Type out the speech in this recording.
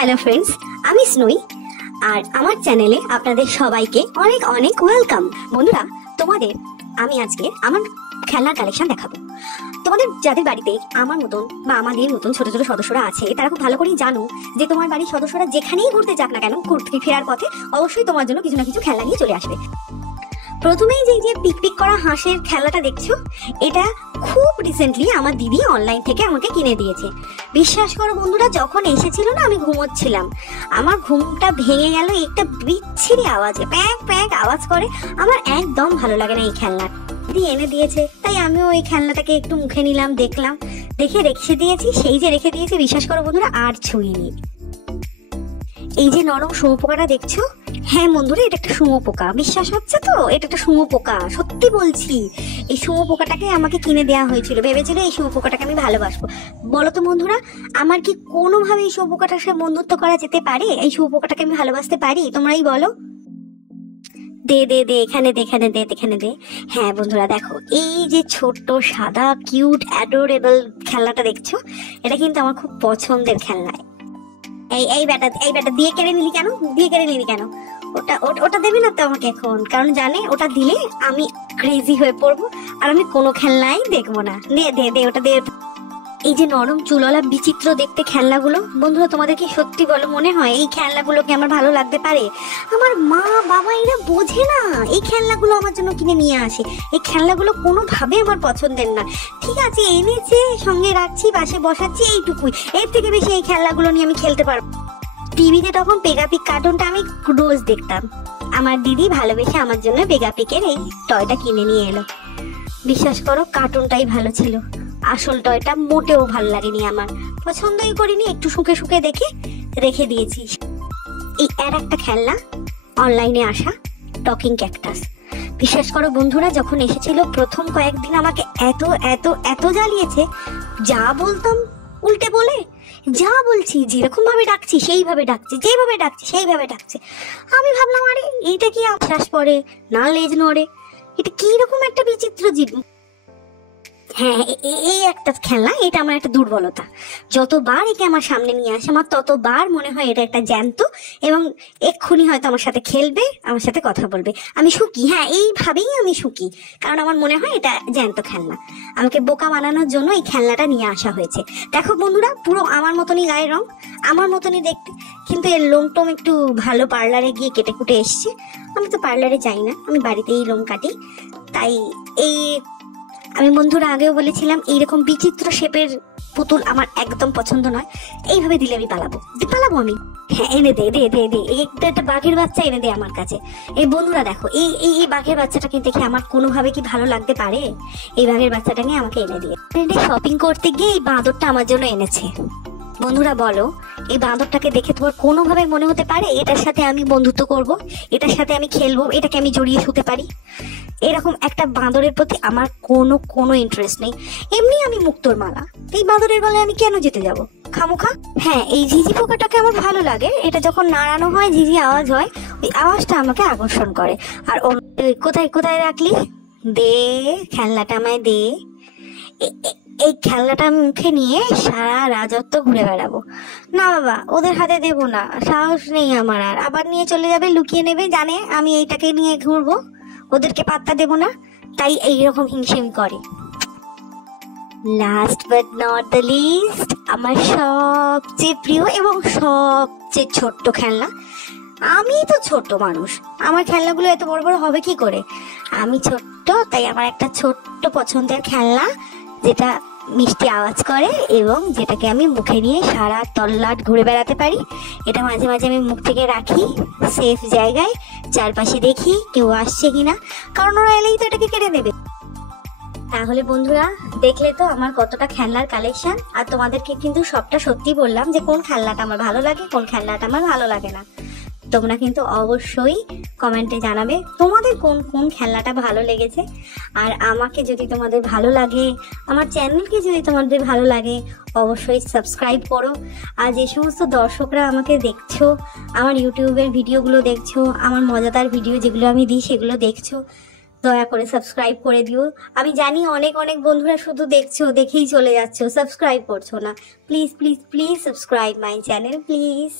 Hello friends, আমি স্নোই আর আমার চ্যানেলে আপনাদের সবাইকে অনেক অনেক ওয়েলকাম। বন্ধুরা, তোমাদের আমি আজকে আমার খেলনার কালেকশন দেখাবো। তোমাদের যাদের বাড়িতে আমার মতন বা আমাদের মতন ছোট ছোট সদস্যরা আছে, তারা খুব ভালো করেই জানো যে তোমার বাড়ির সদস্যরা যেখানেই ঘুরতে যাক না কেন, ঘুরতে ফেরার পথে অবশ্যই তোমার জন্য কিছু না কিছু খেলনা নিয়ে চলে আসবে। প্রথমেই যে পিক পিক করা হাঁসের খেলাটা দেখছো, এটা খুব রিসেন্টলি আমার দিদি অনলাইন থেকে আমাকে কিনে দিয়েছে। বিশ্বাস করো বন্ধুরা, যখন এসেছিল না, আমি ঘুমোচ্ছিলাম, আমার ঘুমটা ভেঙে গেল একটা বিচ্ছিরি আওয়াজে, প্যাক প্যাক আওয়াজ করে। আমার একদম ভালো লাগে না এই খেলনা। দিদি এনে দিয়েছে, তাই আমিও ওই খেলনাটাকে একটু মুখে নিলাম, দেখলাম, দেখে রেখে দিয়েছি। সেই যে রেখে দিয়েছি, বিশ্বাস করো বন্ধুরা, আর ছুঁইনি। এই যে নরম শুঁয়োপোকাটা দেখছো, হ্যাঁ বন্ধুরা, এটা একটা শুঁয়োপোকা। বিশ্বাস হচ্ছে তো? এটা একটা শুঁয়োপোকা, সত্যি বলছি। এই শুঁয়োপোকাটাকে আমাকে কিনে দেওয়া হয়েছিল, ভেবেছিল এই শুঁয়োপোকাটাকে আমি ভালোবাসবো। বলো তো বন্ধুরা, আমার কি কোনোভাবে এই শুঁয়োপোকাটার সাথে বন্ধুত্ব করা যেতে পারে? এই শুঁয়োপোকাটাকে আমি ভালোবাসতে পারি? তোমরাই বলো। দে দে দে, এখানে দে, এখানে দে, এখানে দে। হ্যাঁ বন্ধুরা দেখো, এই যে ছোট্ট সাদা কিউট অ্যাডোরেবল খেলনাটা দেখছো, এটা কিন্তু আমার খুব পছন্দের খেলনা। এই ব্যাটা দিয়ে কেড়ে নিলি কেন? ওটা দেবে না তো আমাকে এখন, কারণ জানে ওটা দিলে আমি ক্রেজি হয়ে পড়বো আর আমি কোনো খেলনাই দেখবো না। দে ওটা দে। এই যে নরম চুলওয়ালা বিচিত্র দেখতে খেলনাগুলো, বন্ধুরা তোমাদের কি সত্যি বলো মনে হয় এই খেলনাগুলোকে আমার ভালো লাগতে পারে? আমার মা বাবা এরা বোঝে না, এই খেলনাগুলো আমার জন্য কিনে নিয়ে আসে। এই খেলনাগুলো কোনোভাবে আমার পছন্দের না। ঠিক আছে, এনেছে, সঙ্গে রাখছি, পাশে বসাচ্ছি, এইটুকুই। এর থেকে বেশি এই খেলনাগুলো নিয়ে আমি খেলতে পারবো। টিভিতে তখন পেগাপিক কার্টুনটা আমি রোজ দেখতাম। আমার দিদি ভালোবেসে আমার জন্য পেগাপিকের এই টয়টা কিনে নিয়ে এলো। বিশ্বাস করো, কার্টুনটাই ভালো ছিল, আসল টয়টা মোটেও ভালো লাগেনি, আমার পছন্দই করিনি, একটু শুকে দেখে রেখে দিয়েছি। এই আর একটা খেলনা অনলাইনে আসা, টকিং ক্যাকটাস। বিশ্বাস করো বন্ধুরা, যখন এসেছিল প্রথম কয়েকদিন আমাকে এত এত এত জ্বালিয়েছে। যা বলতাম উল্টে বলে, যা বলছি যেরকম ভাবে ডাকছি সেইভাবে ডাকছি, যেভাবে ডাকছি সেইভাবে ডাকছে। আমি ভাবলাম, আরে এইটা কি আশ্বাস পড়ে না লেজ নড়ে, এটা কি রকম একটা বিচিত্র জীব। হ্যাঁ, এই একটা খেলনা, এটা আমার একটা দুর্বলতা। যতবার একে আমার সামনে নিয়ে আসে, আমার ততবার মনে হয় এটা একটা জ্যান্ত, এবং এক্ষুনি হয়তো আমার সাথে খেলবে, আমার সাথে কথা বলবে। আমি সুখী, হ্যাঁ এইভাবেই আমি সুখী, কারণ আমার মনে হয় এটা জ্যান্ত খেলনা। আমাকে বোকা বানানোর জন্য এই খেলনাটা নিয়ে আসা হয়েছে। দেখো বন্ধুরা, পুরো আমার মতনই গায়ের রং, আমার মতনই দেখতে, কিন্তু এর লোমটোম একটু ভালো পার্লারে গিয়ে কেটে কুটে এসছে। আমি তো পার্লারে যাই না, আমি বাড়িতেই লোম কাটি। তাই আমি বন্ধুরা আগেও বলেছিলাম, এইরকম বিচিত্র শেপের পুতুল আমার একদম পছন্দ নয়। এইভাবে দিলে আমি পালাবো আমি। হ্যাঁ, এনে দে একটা বাঘের বাচ্চা এনে দে আমার কাছে। এই বন্ধুরা দেখো, এই বাঘের বাচ্চাটা কিন্তু দেখে আমার কোনোভাবে কি ভালো লাগতে পারে? এই বাঘের বাচ্চাটা নিয়ে আমাকে এনে দিয়ে শপিং করতে গিয়ে এই বাঁদরটা আমার জন্য এনেছে। বন্ধুরা বলো, এই বাঁদরটাকে দেখে তোমার কোনোভাবে মনে হতে পারে এটার সাথে আমি বন্ধুত্ব করব, এটার সাথে আমি খেলবো, এটাকে আমি জড়িয়ে শুতে পারি? এরকম একটা বাঁদরের প্রতি আমার কোনো ইন্টারেস্ট নেই। এমনি আমি মুক্তোর মালা, এই বাঁদরের গলায় আমি কেন যেতে যাব খামোখা? হ্যাঁ, এই ঝিঝি পোকাটাকে আমার ভালো লাগে, এটা যখন নাড়ানো হয় ঝিঝি আওয়াজ হয়, ওই আওয়াজটা আমাকে আকর্ষণ করে। আর কোথায় রাখলি? দে খেলনাটা আমায় দে। এই খেলনাটা মুখে নিয়ে সারা রাজত্ব ঘুরে বেড়াবো। না বাবা, ওদের হাতে দেবো না, সাহস নেই আমার। আর আবার নিয়ে চলে যাবে, লুকিয়ে নেবে, জানে আমি এইটাকে নিয়ে ঘুরবো, ওদেরকে পাত্তা দেবো না, তাই এইরকম হিংসিম করে। Last but not the least, আমার সবচেয়ে প্রিয় এবং সবচেয়ে ছোট্ট খেলনা। আমি তো ছোট্ট মানুষ, আমার খেলনাগুলো এত বড় বড় হবে কি করে? আমি ছোট্ট, তাই আমার একটা ছোট্ট পছন্দের খেলনা, যেটা মিষ্টি আওয়াজ করে এবং যেটাকে আমি মুখে নিয়ে সারা তল্লাট ঘুরে বেড়াতে পারি। এটা মাঝে মাঝে আমি মুখ থেকে রাখি সেফ জায়গায়, চারপাশে দেখি কেউ আসছে কিনা, কারণ ওরা এলেই তো এটাকে কেড়ে নেবে। তাহলে বন্ধুরা, দেখলে তো আমার কতটা খেলনার কালেকশন। আর তোমাদেরকে কিন্তু সবটা সত্যি বললাম যে কোন খেলনাটা আমার ভালো লাগে, কোন খেলনাটা আমার ভালো লাগে না। তোমরা কিন্তু অবশ্যই কমেন্টে জানাবে তোমাদের কোন খেলনাটা ভালো লেগেছে। আর আমাকে যদি তোমাদের ভালো লাগে, আমার চ্যানেলকে যদি তোমাদের ভালো লাগে, অবশ্যই সাবস্ক্রাইব করো। আর যে সমস্ত দর্শকরা আমাকে দেখছো, আমার ইউটিউবের ভিডিওগুলো দেখছো, আমার মজাদার ভিডিও যেগুলো আমি দিই সেগুলো দেখছো, দয়া করে সাবস্ক্রাইব করে দিও। আমি জানি অনেক অনেক বন্ধুরা শুধু দেখছো, দেখেই চলে যাচ্ছো, সাবস্ক্রাইব করছো না। Please please please subscribe my channel please.